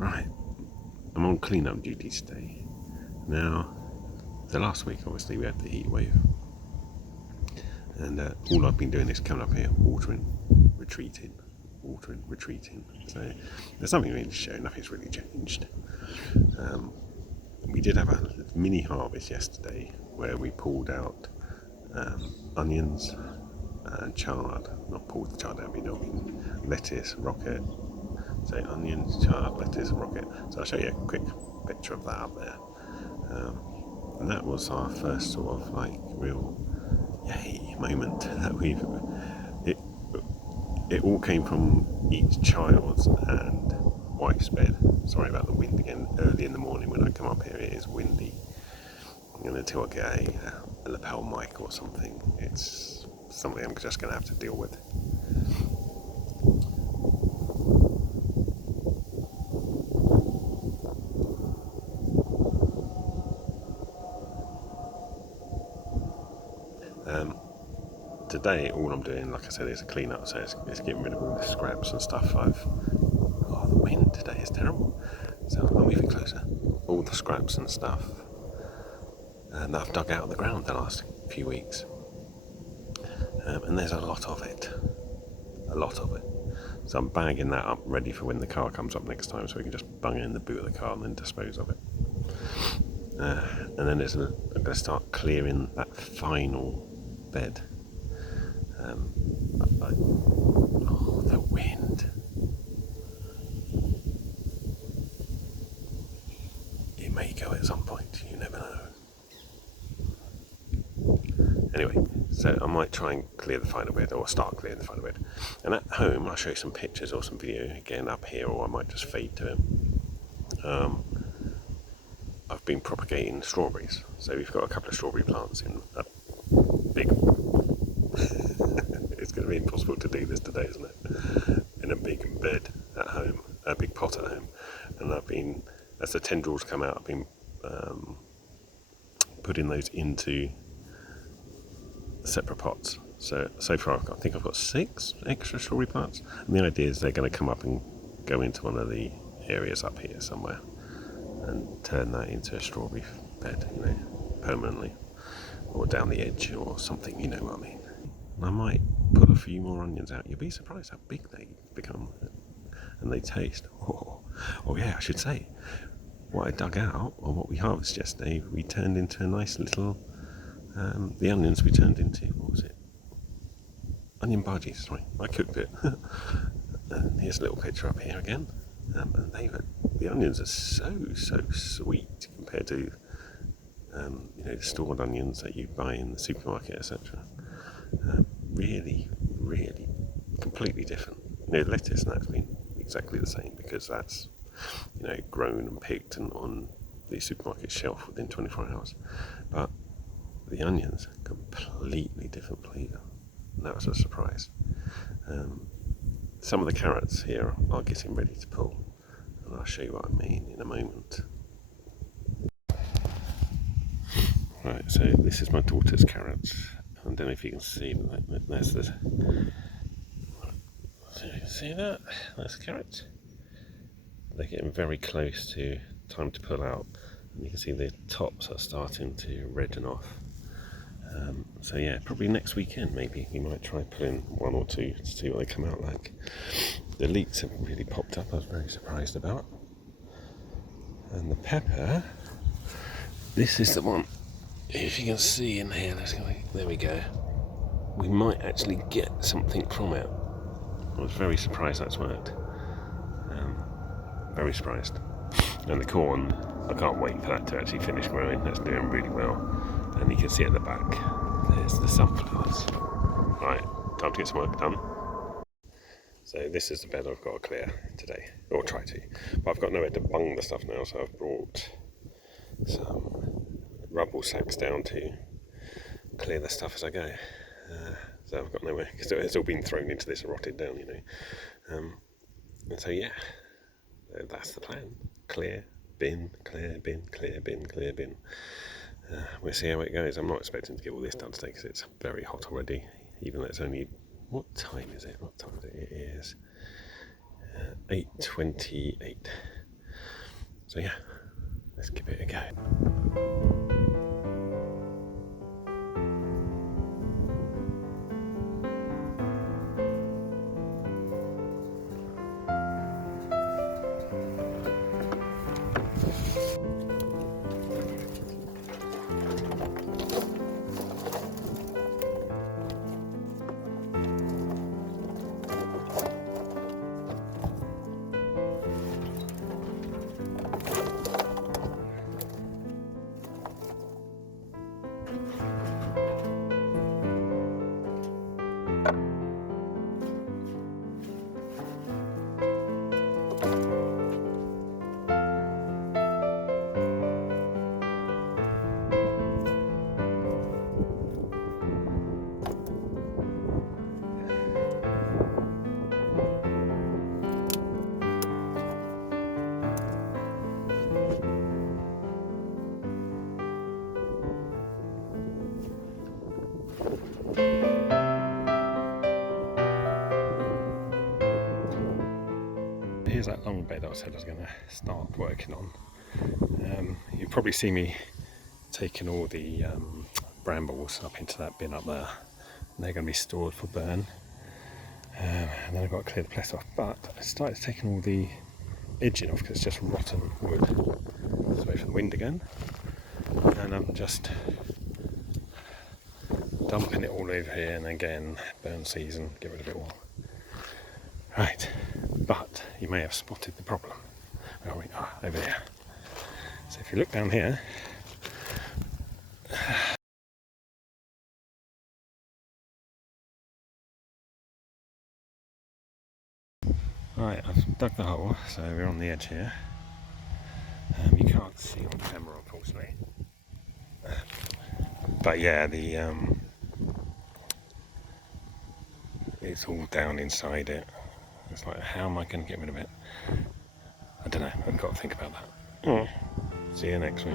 Right, I'm on clean-up duty today. Now, the last week obviously we had the heat wave, and all I've been doing is coming up here, watering, retreating. So there's nothing really to show, nothing's really changed. We did have a mini harvest yesterday where we pulled out onions and chard, not pulled the chard out, lettuce, rocket. So onions, chard, lettuce, and rocket. So I'll show you a quick picture of that up there. And that was our first sort of like real yay moment that it all came from each child's and wife's bed. Sorry about the wind again. Early in the morning when I come up here it is windy. And until I get a lapel mic or something, it's something I'm just going to have to deal with. Today, all I'm doing, like I said, is a clean up, so it's getting rid of all the scraps and stuff. The wind today is terrible. So I'll move it closer. All the scraps and stuff that I've dug out of the ground the last few weeks. And there's a lot of it. So I'm bagging that up, ready for when the car comes up next time, so we can just bung it in the boot of the car and then dispose of it. And then I'm going to start clearing that final bed. The wind. It may go at some point, you never know. Anyway, so I might try and clear the final bed, or start clearing the final bed. And at home, I'll show you some pictures or some video again up here, or I might just fade to it. I've been propagating strawberries. So we've got a couple of strawberry plants in a big... It's going to be impossible to do this today, isn't it? In a big bed at home, a big pot at home. And as the tendrils come out, I've been putting those into separate pots. So far I think I've got 6 extra strawberry plants. And the idea is they're going to come up and go into one of the areas up here somewhere and turn that into a strawberry bed, permanently, or down the edge or something, you know what I mean. And I might pull a few more onions out. You'll be surprised how big they become and they taste. Oh yeah, I should say, what I dug out, or what we harvested yesterday, we turned into a nice little, the onions we turned into, what was it? Onion bhajis, sorry, I cooked it. And here's a little picture up here again. And the onions are so sweet compared to the stored onions that you buy in the supermarket, etc. Really completely different. Lettuce and that's been exactly the same, because that's grown and picked and on the supermarket shelf within 24 hours. But the onions, completely different flavour. That was a surprise. Some of the carrots here are getting ready to pull, and I'll show you what I mean in a moment. Right, so this is my daughter's carrots. I don't know if you can see, but there's this. So you can see that? That's carrots. They're getting very close to time to pull out, and you can see the tops are starting to redden off. So yeah, probably next weekend maybe we might try pulling 1 or 2 to see what they come out like. The leeks have really popped up, I was very surprised about. And the pepper, this is the one, if you can see in here, there we go. We might actually get something from it. I was very surprised that's worked. Very surprised. And the corn, I can't wait for that to actually finish growing. That's doing really well. And you can see at the back, there's the sunflowers. Right, time to get some work done. So this is the bed I've got to clear today, or try to. But I've got nowhere to bung the stuff now, so I've brought some rubble sacks down to clear the stuff as I go. So I've got nowhere, because it's all been thrown into this and rotted down, And so yeah, that's the plan. Clear, bin, clear, bin, clear, bin, clear, bin. We'll see how it goes. I'm not expecting to get all this done today because it's very hot already, even though it's only, what time is it? It is 8:28. So yeah, let's give it a go. Here's that long bed I said I was going to start working on. You probably see me taking all the brambles up into that bin up there, and they're going to be stored for burn. And then I've got to clear the place off, but I started taking all the edging off because it's just rotten wood. Let's wait for the wind again, and I'm just dumping it all over here, and again, burn season, get rid of it all. Right, but you may have spotted the problem. Where are we? Ah, over here. So if you look down here, right, I've dug the hole, so we're on the edge here. You can't see on camera, unfortunately. But yeah, it's all down inside it. It's like, how am I going to get rid of it? I don't know. I've got to think about that. See you next week.